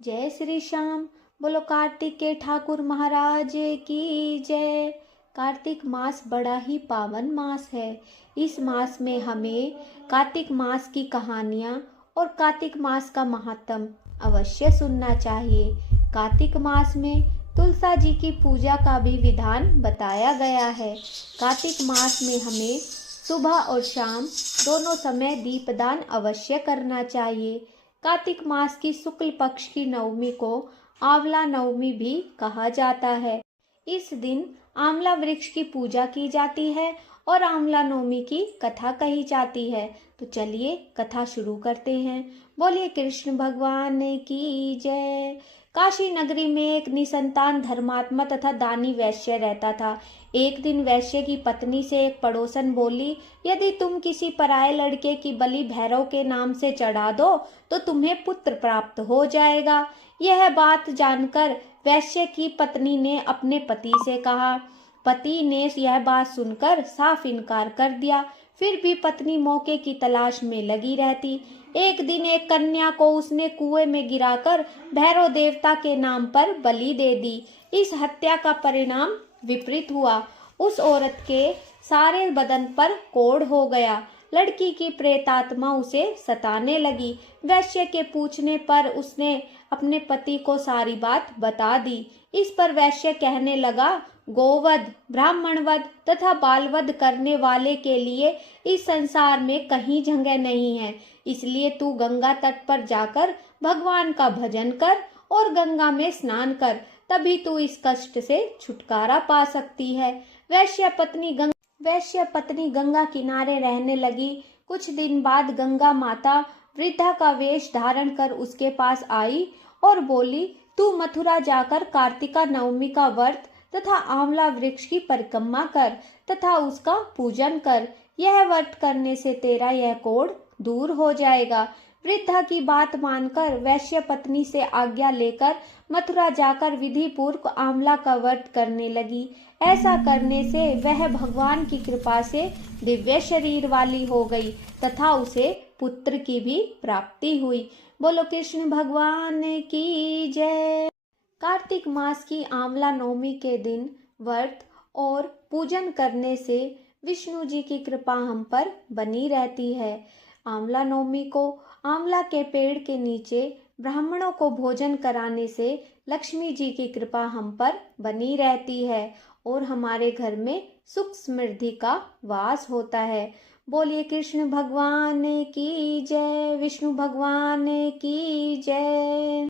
जय श्री श्याम। बोलो कार्तिक के ठाकुर महाराज की जय। कार्तिक मास बड़ा ही पावन मास है। इस मास में हमें कार्तिक मास की कहानियाँ और कार्तिक मास का महात्म अवश्य सुनना चाहिए। कार्तिक मास में तुलसा जी की पूजा का भी विधान बताया गया है। कार्तिक मास में हमें सुबह और शाम दोनों समय दीपदान अवश्य करना चाहिए। कार्तिक मास की शुक्ल पक्ष की नवमी को आंवला नवमी भी कहा जाता है। इस दिन आंवला वृक्ष की पूजा की जाती है और आंवला नवमी की कथा कही जाती है। तो चलिए कथा शुरू करते हैं। बोलिए कृष्ण भगवान की जय। काशी नगरी में एक निसंतान धर्मात्मा तथा दानी वैश्य रहता था। एक दिन वैश्य की पत्नी से एक पड़ोसन बोली, यदि तुम किसी पराये लड़के की बलि भैरव के नाम से चढ़ा दो तो तुम्हें पुत्र प्राप्त हो जाएगा। यह बात जानकर वैश्य की पत्नी ने अपने पति से कहा। पति ने यह बात सुनकर साफ इनकार कर दिया। फिर भी पत्नी मौके की तलाश में लगी रहती। एक दिन एक कन्या को उसने कुएं में गिराकर भैरव देवता के नाम पर बलि दे दी। इस हत्या का परिणाम विपरीत हुआ। उस औरत के सारे बदन पर कोढ़ हो गया। लड़की की प्रेतात्मा उसे सताने लगी। वैश्य के पूछने पर उसने अपने पति को सारी बात बता दी। इस पर वैश्य कहने लगा, गोवध, ब्राह्मणवध तथा बालवध करने वाले के लिए इस संसार में कहीं जगह नहीं है। इसलिए तू गंगा तट पर जाकर भगवान का भजन कर और गंगा में स्नान कर, तभी तू इस कष्ट से छुटकारा पा सकती है। वैश्य पत्नी गंगा किनारे रहने लगी। कुछ दिन बाद गंगा माता वृद्धा का वेश धारण कर उसके पास आई और बोली, तू मथुरा जाकर कार्तिका नवमी का व्रत तथा आंवला वृक्ष की परिक्रमा कर तथा उसका पूजन कर। यह व्रत करने से तेरा यह कोढ़ दूर हो जाएगा। वृद्धा की बात मानकर वैश्य पत्नी से आज्ञा लेकर मथुरा जाकर विधि पूर्वक आंवला का व्रत करने लगी। ऐसा करने से वह भगवान की कृपा से दिव्य शरीर वाली हो गई तथा उसे पुत्र की भी प्राप्ति हुई। बोलो कृष्ण भगवान की जय। कार्तिक मास की आंवला नवमी के दिन व्रत और पूजन करने से विष्णु जी की कृपा हम पर बनी रहती है। आंवला नवमी को आंवला के पेड़ के नीचे ब्राह्मणों को भोजन कराने से लक्ष्मी जी की कृपा हम पर बनी रहती है और हमारे घर में सुख समृद्धि का वास होता है। बोलिए कृष्ण भगवान की जय, विष्णु भगवान की जय।